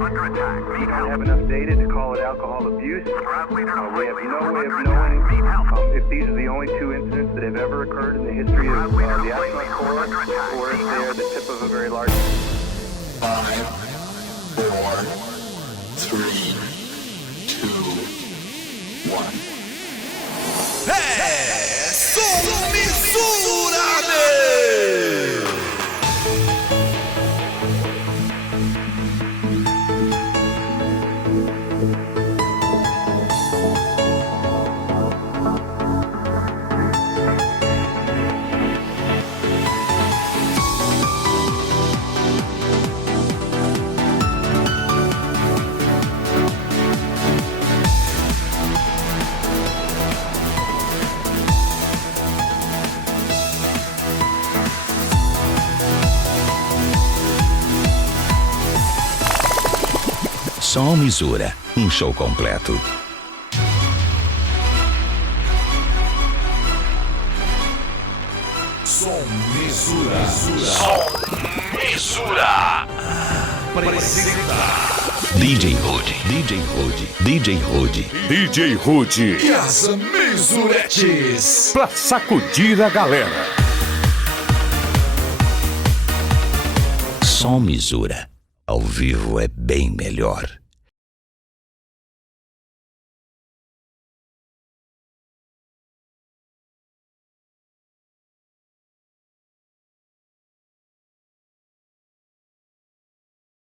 We don't have enough data to call it alcohol abuse. We have no way of knowing if these are the only two incidents that have ever occurred in the history of the astronaut corps, or if they are the tip of a very large... 5, 4, 3, 2, 1. Som Misura, meu! Som Misura, show completo. Som Misura. Som Misura. Apresenta DJ Rudi e as Misuretes pra sacudir a galera. Som Misura, ao vivo é bem melhor.